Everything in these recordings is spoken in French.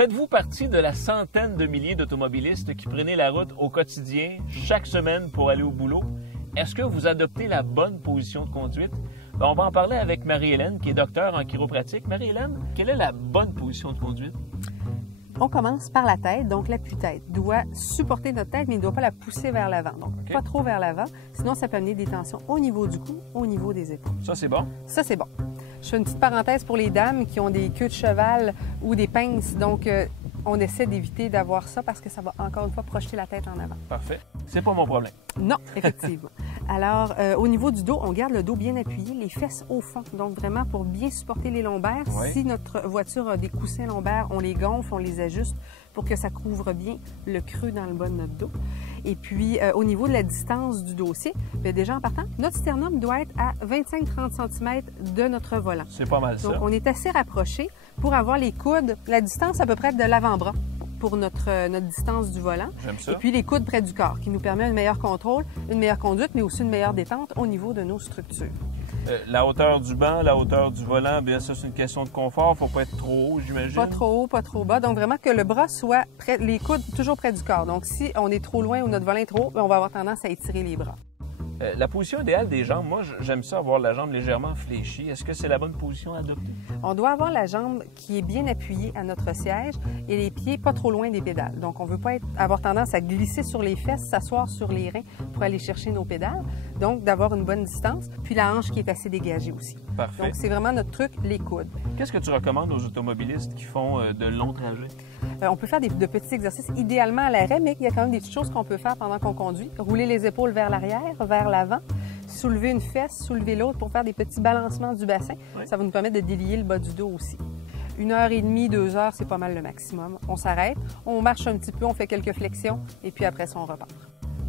Faites-vous partie de la centaine de milliers d'automobilistes qui prenaient la route au quotidien, chaque semaine pour aller au boulot? Est-ce que vous adoptez la bonne position de conduite? On va en parler avec Marie-Hélène, qui est docteure en chiropratique. Marie-Hélène, quelle est la bonne position de conduite? On commence par la tête, donc l'appui-tête doit supporter notre tête, mais il ne doit pas la pousser vers l'avant. Donc, pas trop vers l'avant, sinon ça peut amener des tensions au niveau du cou, au niveau des épaules. Ça, c'est bon? Ça, c'est bon. Je fais une petite parenthèse pour les dames qui ont des queues de cheval ou des pinces. Donc, on essaie d'éviter d'avoir ça parce que ça va encore une fois projeter la tête en avant. Parfait. C'est pas mon problème. Non, effectivement. Alors, au niveau du dos, on garde le dos bien appuyé, les fesses au fond. Donc, vraiment pour bien supporter les lombaires. Oui. Si notre voiture a des coussins lombaires, on les gonfle, on les ajuste pour que ça couvre bien le creux dans le bas de notre dos. Et puis, au niveau de la distance du dossier, bien, déjà en partant, notre sternum doit être à 25-30 cm de notre volant. C'est pas mal ça. Donc, on est assez rapproché pour avoir les coudes, la distance à peu près de l'avant-bras pour notre distance du volant. J'aime ça. Et puis les coudes près du corps, qui nous permet un meilleur contrôle, une meilleure conduite, mais aussi une meilleure détente au niveau de nos structures. La hauteur du banc, la hauteur du volant, bien ça, c'est une question de confort. Faut pas être trop haut, j'imagine. Pas trop haut, pas trop bas. Donc vraiment que le bras soit près, les coudes toujours près du corps. Donc si on est trop loin ou notre volant est trop haut, bien, on va avoir tendance à étirer les bras. La position idéale des jambes, moi, j'aime ça avoir la jambe légèrement fléchie. Est-ce que c'est la bonne position à adopter? On doit avoir la jambe qui est bien appuyée à notre siège et les pieds pas trop loin des pédales. Donc, on ne veut pas avoir tendance à glisser sur les fesses, s'asseoir sur les reins pour aller chercher nos pédales. Donc, d'avoir une bonne distance. Puis la hanche qui est assez dégagée aussi. Parfait. Donc, c'est vraiment notre truc, les coudes. Qu'est-ce que tu recommandes aux automobilistes qui font de longs trajets? On peut faire de petits exercices, idéalement à l'arrêt, mais il y a quand même des petites choses qu'on peut faire pendant qu'on conduit. Rouler les épaules vers l'arrière, vers l'avant, soulever une fesse, soulever l'autre pour faire des petits balancements du bassin. Oui. Ça va nous permettre de délier le bas du dos aussi. 1h30, 2 heures, c'est pas mal le maximum. On s'arrête, on marche un petit peu, on fait quelques flexions et puis après ça, on repart.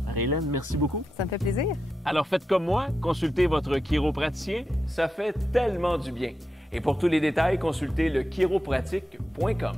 Marie-Hélène, merci beaucoup. Ça me fait plaisir. Alors faites comme moi, consultez votre chiropraticien. Ça fait tellement du bien. Et pour tous les détails, consultez le chiropratique.com.